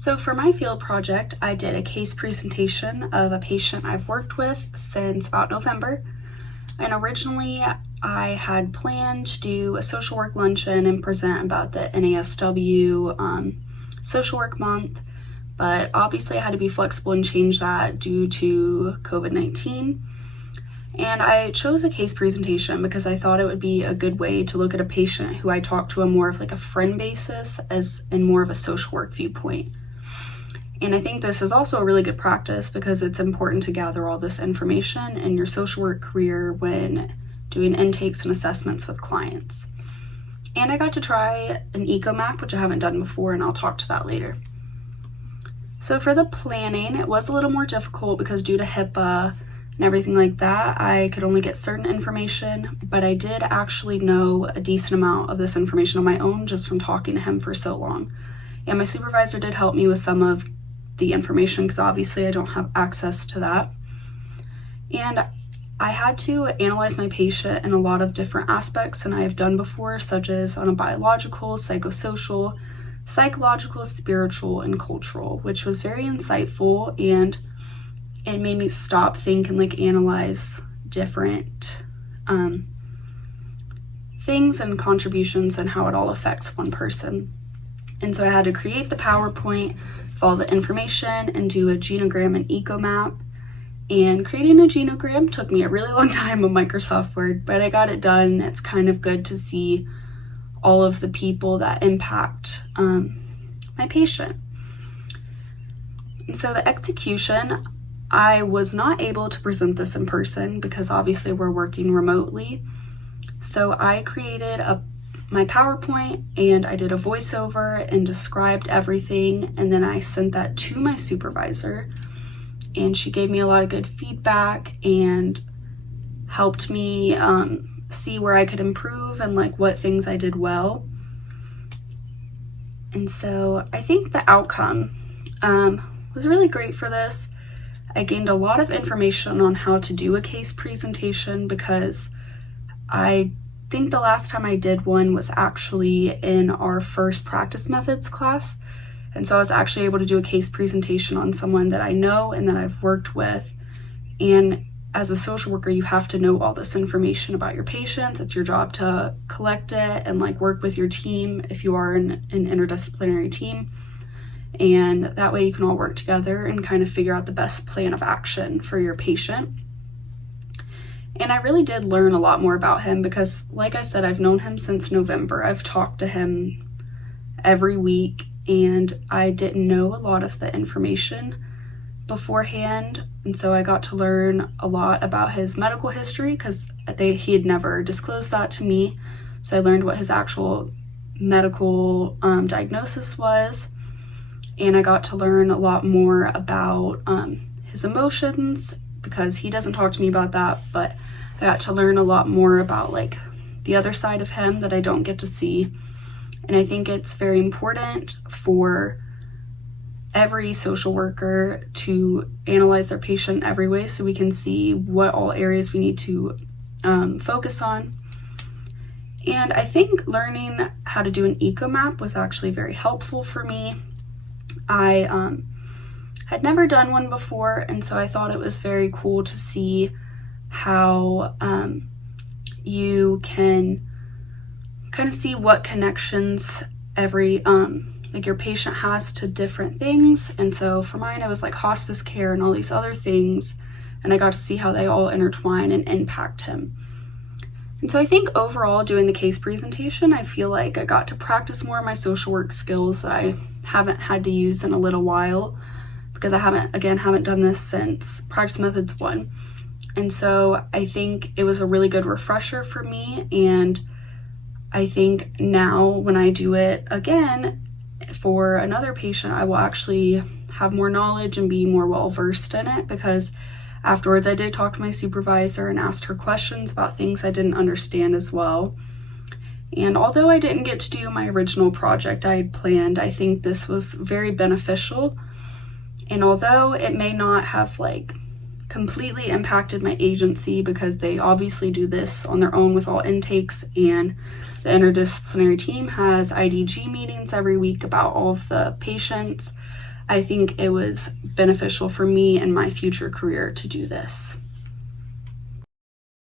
So for my field project, I did a case presentation of a patient I've worked with since about November. And originally I had planned to do a social work luncheon and present about the NASW social work month, but obviously I had to be flexible and change that due to COVID-19. And I chose a case presentation because I thought it would be a good way to look at a patient who I talked to on more of like a friend basis as in more of a social work viewpoint. And I think this is also a really good practice because it's important to gather all this information in your social work career when doing intakes and assessments with clients. And I got to try an eco map, which I haven't done before, and I'll talk to that later. So for the planning, it was a little more difficult because due to HIPAA and everything like that, I could only get certain information, but I did actually know a decent amount of this information on my own just from talking to him for so long. And my supervisor did help me with some of the information because obviously I don't have access to that. And I had to analyze my patient in a lot of different aspects than I have done before, such as on a biological, psychosocial, psychological, spiritual, and cultural, which was very insightful, and it made me stop, think, and like analyze different things and contributions and how it all affects one person. And so I had to create the PowerPoint of all the information and do a genogram and eco map. And creating a genogram took me a really long time on Microsoft Word, but I got it done. It's kind of good to see all of the people that impact my patient. And so the execution, I was not able to present this in person because obviously we're working remotely. So I created my PowerPoint and I did a voiceover and described everything, and then I sent that to my supervisor, and she gave me a lot of good feedback and helped me see where I could improve and like what things I did well. And so I think the outcome was really great for this. I gained a lot of information on how to do a case presentation because I think the last time I did one was actually in our first practice methods class. And so I was actually able to do a case presentation on someone that I know and that I've worked with. And as a social worker, you have to know all this information about your patients. It's your job to collect it and like work with your team if you are in an interdisciplinary team. And that way you can all work together and kind of figure out the best plan of action for your patient. And I really did learn a lot more about him because, like I said, I've known him since November. I've talked to him every week, and I didn't know a lot of the information beforehand. And so I got to learn a lot about his medical history because he had never disclosed that to me. So I learned what his actual medical diagnosis was. And I got to learn a lot more about his emotions because he doesn't talk to me about that, but I got to learn a lot more about like the other side of him that I don't get to see. And I think it's very important for every social worker to analyze their patient every way so we can see what all areas we need to focus on. And I think learning how to do an eco map was actually very helpful for me. I had never done one before, and so I thought it was very cool to see how you can kind of see what connections every like your patient has to different things. And so for mine, it was like hospice care and all these other things, and I got to see how they all intertwine and impact him. And so I think overall doing the case presentation, I feel like I got to practice more of my social work skills that I haven't had to use in a little while because I haven't done this since Practice Methods 1. And so I think it was a really good refresher for me, and I think now when I do it again for another patient, I will actually have more knowledge and be more well-versed in it because afterwards I did talk to my supervisor and asked her questions about things I didn't understand as well. And although I didn't get to do my original project I had planned, I think this was very beneficial. And although it may not have like completely impacted my agency because they obviously do this on their own with all intakes, and the interdisciplinary team has IDG meetings every week about all of the patients, I think it was beneficial for me and my future career to do this.